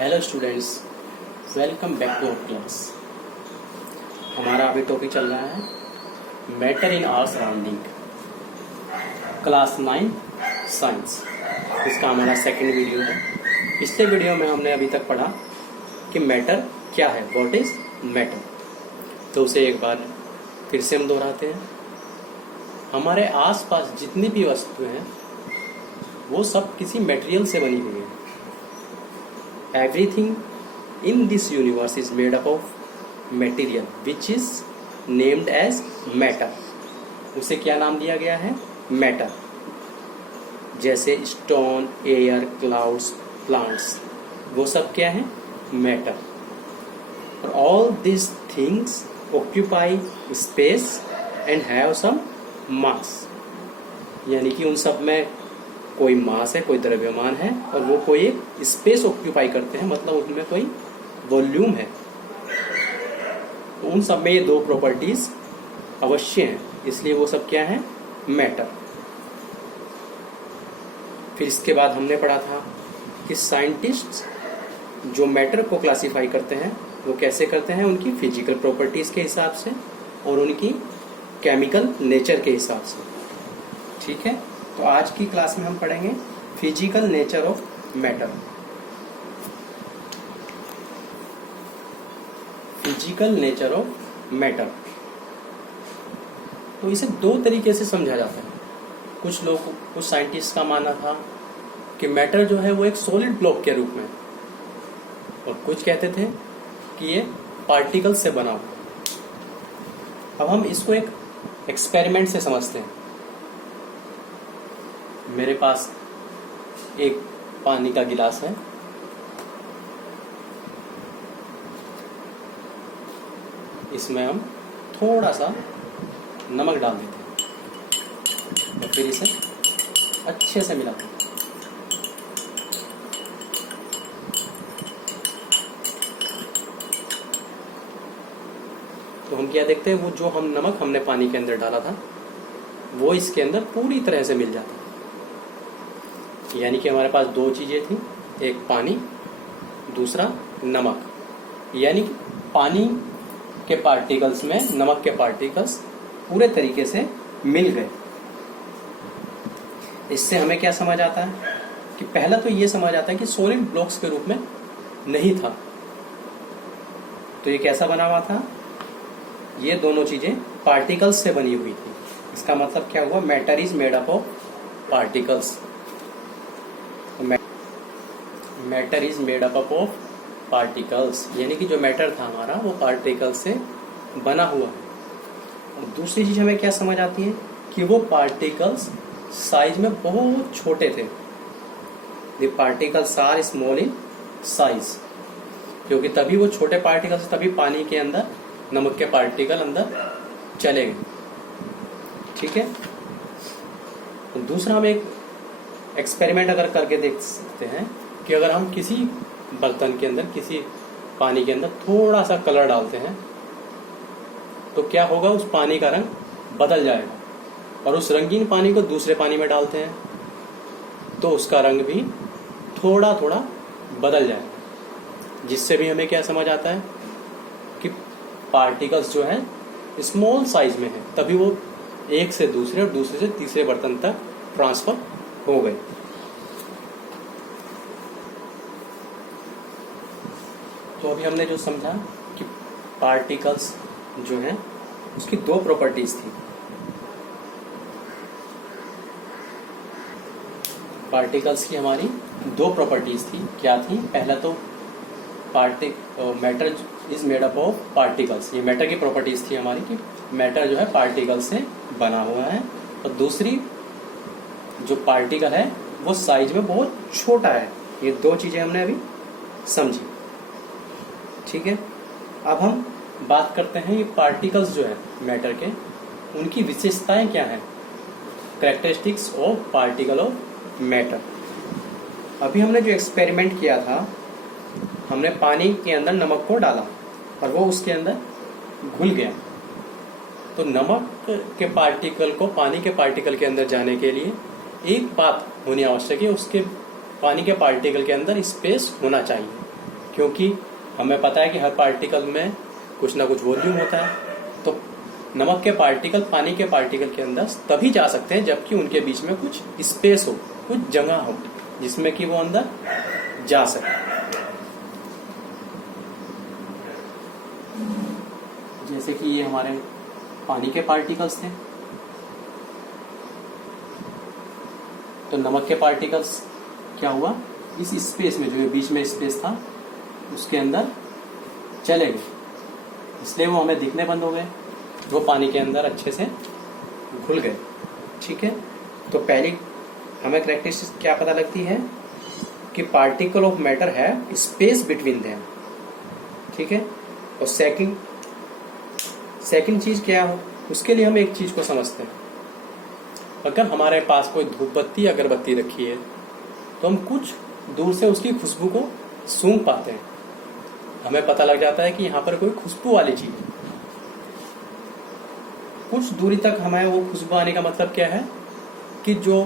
Hello students, welcome back to our class. हमारा अभी topic चल रहा है matter in our surrounding, class 9 science. इसका हमारा सेकंड वीडियो है। पिछले वीडियो में हमने अभी तक पढ़ा कि मैटर क्या है, व्हाट इज मैटर। तो उसे एक बार फिर से हम दोहराते हैं। हमारे आसपास जितनी भी वस्तुएं हैं वो सब किसी मटेरियल से बनी हुई है। Everything in this universe is made up of material which is named as matter. उसे क्या नाम दिया गया है? मैटर। जैसे स्टोन, एयर, क्लाउड्स, प्लांट्स, वो सब क्या है? मैटर। और all this things occupy space and have some mass, यानी कि उन सब में कोई मास है, कोई द्रव्यमान है और वो कोई एक स्पेस ऑक्यूपाई करते हैं, मतलब उनमें कोई वॉल्यूम है। तो उन सब में ये दो प्रॉपर्टीज अवश्य हैं, इसलिए वो सब क्या है? मैटर। फिर इसके बाद हमने पढ़ा था कि साइंटिस्ट जो मैटर को क्लासिफाई करते हैं वो कैसे करते हैं? उनकी फिजिकल प्रॉपर्टीज के हिसाब से और उनकी केमिकल नेचर के हिसाब से। ठीक है, तो आज की क्लास में हम पढ़ेंगे physical nature of matter. Physical nature of matter, तो इसे दो तरीके से समझा जाता है। कुछ साइंटिस्ट का मानना था कि मैटर जो है वो एक सॉलिड ब्लॉक के रूप में, और कुछ कहते थे कि ये पार्टिकल से बना हुआ। अब हम इसको एक एक्सपेरिमेंट से समझते हैं। मेरे पास एक पानी का गिलास है, इसमें हम थोड़ा सा नमक डाल देते हैं और फिर इसे अच्छे से मिलाते हैं। तो हम क्या देखते हैं, वो जो नमक हमने पानी के अंदर डाला था वो इसके अंदर पूरी तरह से मिल जाता है। यानी कि हमारे पास दो चीजें थी, एक पानी, दूसरा नमक। यानी कि पानी के पार्टिकल्स में नमक के पार्टिकल्स पूरे तरीके से मिल गए। इससे हमें क्या समझ आता है कि पहला तो ये समझ आता है कि सॉलिड ब्लॉक्स के रूप में नहीं था। तो ये कैसा बना हुआ था? ये दोनों चीजें पार्टिकल्स से बनी हुई थी। इसका मतलब क्या हुआ? Matter is made up of particles. Matter is made up of particles, यानी कि जो मैटर था हमारा वो पार्टिकल से बना हुआ है। और दूसरी चीज हमें क्या समझ आती है कि वो पार्टिकल्स साइज में बहुत छोटे थे। The particles are small in size, क्योंकि तभी वो छोटे पार्टिकल्स, तभी पानी के अंदर नमक के पार्टिकल अंदर चले गए। ठीक है, तो दूसरा हम एक एक्सपेरिमेंट अगर करके देख सकते हैं कि अगर हम किसी बर्तन के अंदर, किसी पानी के अंदर थोड़ा सा कलर डालते हैं तो क्या होगा? उस पानी का रंग बदल जाएगा। और उस रंगीन पानी को दूसरे पानी में डालते हैं तो उसका रंग भी थोड़ा थोड़ा बदल जाएगा। जिससे भी हमें क्या समझ आता है कि पार्टिकल्स जो है स्मॉल साइज में है, तभी वो एक से दूसरे और दूसरे से तीसरे बर्तन तक ट्रांसफर हो गए। तो अभी हमने जो समझा कि पार्टिकल्स जो हैं उसकी दो प्रॉपर्टीज थी। पार्टिकल्स की हमारी दो प्रॉपर्टीज थी। क्या थी? पहला तो matter is made up of particles, ये मैटर की प्रॉपर्टीज थी हमारी कि मैटर जो है पार्टिकल से बना हुआ है। और दूसरी जो पार्टिकल है वो साइज में बहुत छोटा है। ये दो चीजें हमने अभी समझी। ठीक है, अब हम बात करते हैं ये पार्टिकल्स जो है मैटर के, उनकी विशेषताएं क्या हैं? Characteristics of particle of matter. अभी हमने जो एक्सपेरिमेंट किया था, हमने पानी के अंदर नमक को डाला और वो उसके अंदर घुल गया। तो नमक के पार्टिकल को पानी के पार्टिकल के अंदर जाने के लिए एक बात होनी आवश्यक है, उसके पानी के पार्टिकल के अंदर स्पेस होना चाहिए। क्योंकि हमें पता है कि हर पार्टिकल में कुछ ना कुछ वॉल्यूम होता है। तो नमक के पार्टिकल पानी के पार्टिकल के अंदर तभी जा सकते हैं जबकि उनके बीच में कुछ स्पेस हो, कुछ जगह हो जिसमें कि वो अंदर जा सके। जैसे कि ये हमारे पानी के पार्टिकल्स थे, तो नमक के पार्टिकल्स क्या हुआ, इस स्पेस में, जो बीच में स्पेस था उसके अंदर चले गए, इसलिए वो हमें दिखने बंद हो गए, वो पानी के अंदर अच्छे से घुल गए। ठीक है, तो पहली हमें कैरेक्टरिस्टिक क्या पता लगती है कि पार्टिकल ऑफ मैटर है स्पेस बिटवीन देम। ठीक है, और सेकंड चीज क्या हो, उसके लिए हम एक चीज को समझते हैं। अगर हमारे पास कोई धूप बत्ती अगरबत्ती रखी है तो हम कुछ दूर से उसकी खुशबू को सूंघ पाते हैं, हमें पता लग जाता है कि यहाँ पर कोई खुशबू वाली चीज है। कुछ दूरी तक हमें वो खुशबू आने का मतलब क्या है कि जो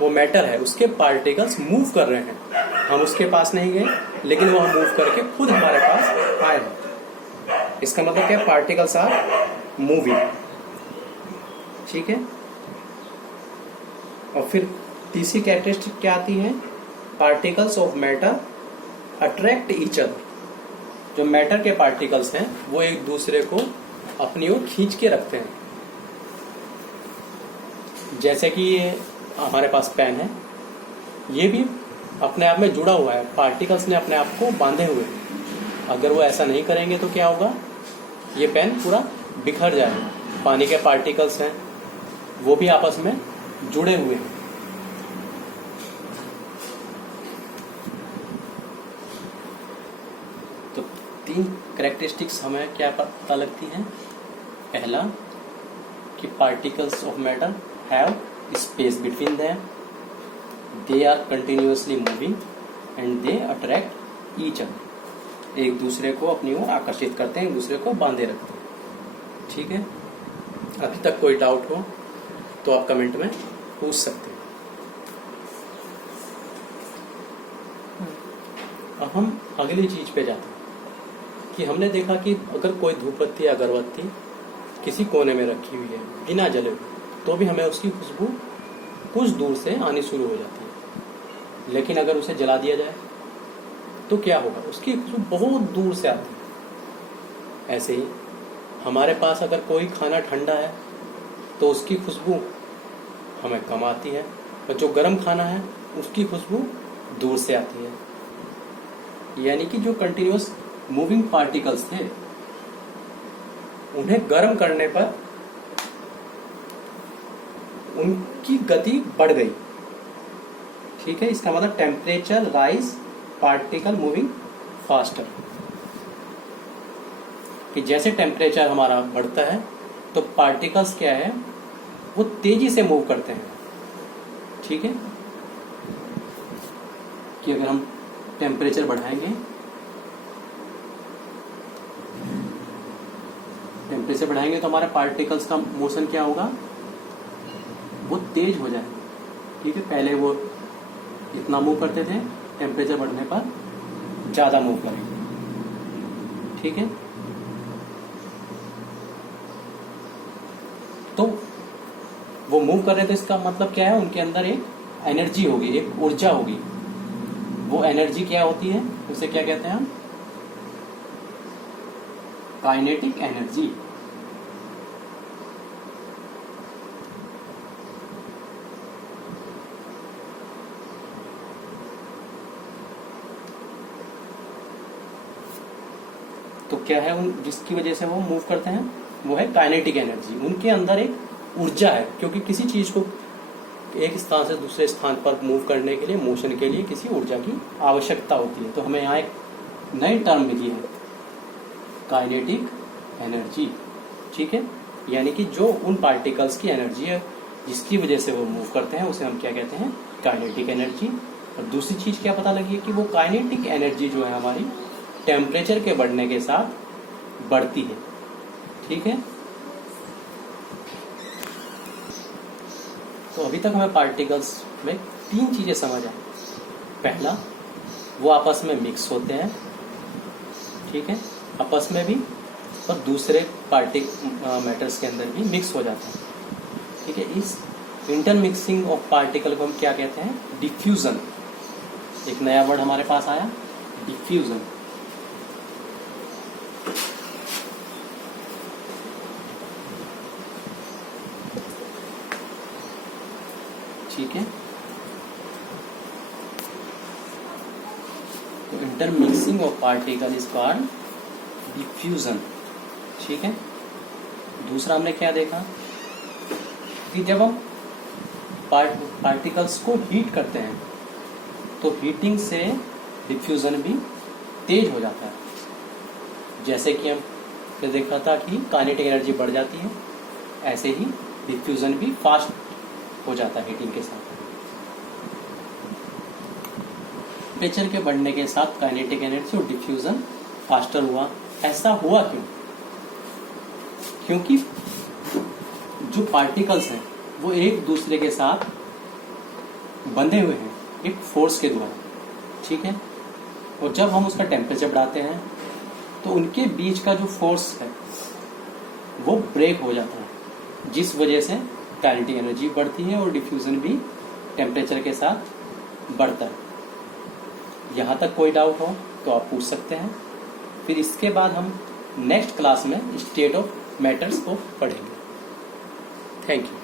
वो मैटर है उसके पार्टिकल्स मूव कर रहे हैं, हम उसके पास नहीं गए लेकिन वो मूव करके खुद हमारे पास आए हैं। इसका मतलब क्या है, पार्टिकल्स आर मूविंग। ठीक है, और फिर तीसरी कैरेक्टरिस्टिक क्या आती है, particles of matter attract each other. जो मैटर के पार्टिकल्स हैं वो एक दूसरे को अपनी ओर खींच के रखते हैं। जैसे कि ये हमारे पास पेन है, ये भी अपने आप में जुड़ा हुआ है, पार्टिकल्स ने अपने आप को बांधे हुए। अगर वो ऐसा नहीं करेंगे तो क्या होगा, ये पेन पूरा बिखर जाएगा। पानी के पार्टिकल्स हैं वो भी आपस में जुड़े हुए हैं। तो तीन कैरेक्टरिस्टिक्स हमें क्या पता लगती हैं। पहला कि particles of matter have space between them, they are continuously moving and they attract each other. एक दूसरे को अपनी ओर आकर्षित करते हैं, एक दूसरे को बांधे रखते हैं। ठीक है, अभी तक कोई डाउट हो तो आप कमेंट में पूछ सकते हैं। अब हम अगली चीज पे जाते हैं कि हमने देखा कि अगर कोई धूप बत्ती या अगरबत्ती किसी कोने में रखी हुई है बिना जले हुए, तो भी हमें उसकी खुशबू कुछ दूर से आनी शुरू हो जाती है। लेकिन अगर उसे जला दिया जाए तो क्या होगा, उसकी खुशबू बहुत दूर से आती है। ऐसे ही हमारे पास अगर कोई खाना ठंडा है तो उसकी खुशबू हमें कम आती है, और जो गर्म खाना है उसकी खुशबू दूर से आती है। यानी कि जो कंटिन्यूअस मूविंग पार्टिकल्स थे उन्हें गर्म करने पर उनकी गति बढ़ गई। ठीक है, इसका मतलब temperature rise, particle moving faster. कि जैसे टेम्परेचर हमारा बढ़ता है तो पार्टिकल्स क्या है, वो तेजी से मूव करते हैं। ठीक है, कि अगर हम टेम्परेचर बढ़ाएंगे, टेम्परेचर बढ़ाएंगे तो हमारे पार्टिकल्स का मोशन क्या होगा, वो तेज हो जाएगा। ठीक है, पहले वो इतना मूव करते थे, टेम्परेचर बढ़ने पर ज्यादा मूव करेंगे। ठीक है, तो वो मूव कर रहे थे, इसका मतलब क्या है, उनके अंदर एक एनर्जी होगी, एक ऊर्जा होगी। वो एनर्जी क्या होती है, उसे क्या कहते हैं हम, काइनेटिक एनर्जी। तो क्या है, उन जिसकी वजह से वो मूव करते हैं, वो है काइनेटिक एनर्जी। उनके अंदर एक ऊर्जा है, क्योंकि किसी चीज को एक स्थान से दूसरे स्थान पर मूव करने के लिए, मोशन के लिए किसी ऊर्जा की आवश्यकता होती है। तो हमें यहाँ एक नई टर्म मिली है, काइनेटिक एनर्जी। ठीक है, यानी कि जो उन पार्टिकल्स की एनर्जी है जिसकी वजह से वो मूव करते हैं, उसे हम क्या कहते हैं, काइनेटिक एनर्जी। और दूसरी चीज क्या पता लगी है कि वो काइनेटिक एनर्जी जो है हमारी टेम्परेचर के बढ़ने के साथ बढ़ती है। ठीक है, तो अभी तक हमें पार्टिकल्स में तीन चीजें समझ आई। पहला वो आपस में मिक्स होते हैं, ठीक है, आपस में भी, और दूसरे मैटर्स के अंदर भी मिक्स हो जाते हैं, ठीक है। इस इंटरमिक्सिंग ऑफ पार्टिकल को हम क्या कहते हैं? डिफ्यूजन। एक नया वर्ड हमारे पास आया, डिफ्यूजन। ठीक है, तो intermixing of particle is called diffusion, ठीक है। दूसरा हमने क्या देखा कि जब हम पार्टिकल्स को हीट करते हैं तो हीटिंग से डिफ्यूजन भी तेज हो जाता है। जैसे कि हमने देखा था कि काइनेटिक एनर्जी बढ़ जाती है, ऐसे ही डिफ्यूजन भी फास्ट हो जाता है हीटिंग के साथ। टेम्परेचर के बढ़ने के साथ काइनेटिक एनर्जी और डिफ्यूजन फास्टर हुआ। ऐसा हुआ क्यों? क्योंकि जो पार्टिकल्स हैं वो एक दूसरे के साथ बंधे हुए हैं एक फोर्स के द्वारा, ठीक है। और जब हम उसका टेम्परेचर बढ़ाते हैं तो उनके बीच का जो फोर्स है वो ब्रेक हो जाता है, जिस वजह से काइनेटिक एनर्जी बढ़ती है और डिफ्यूजन भी टेम्परेचर के साथ बढ़ता है। यहाँ तक कोई डाउट हो तो आप पूछ सकते हैं। फिर इसके बाद हम नेक्स्ट क्लास में स्टेट ऑफ मैटर्स को पढ़ेंगे। Thank you.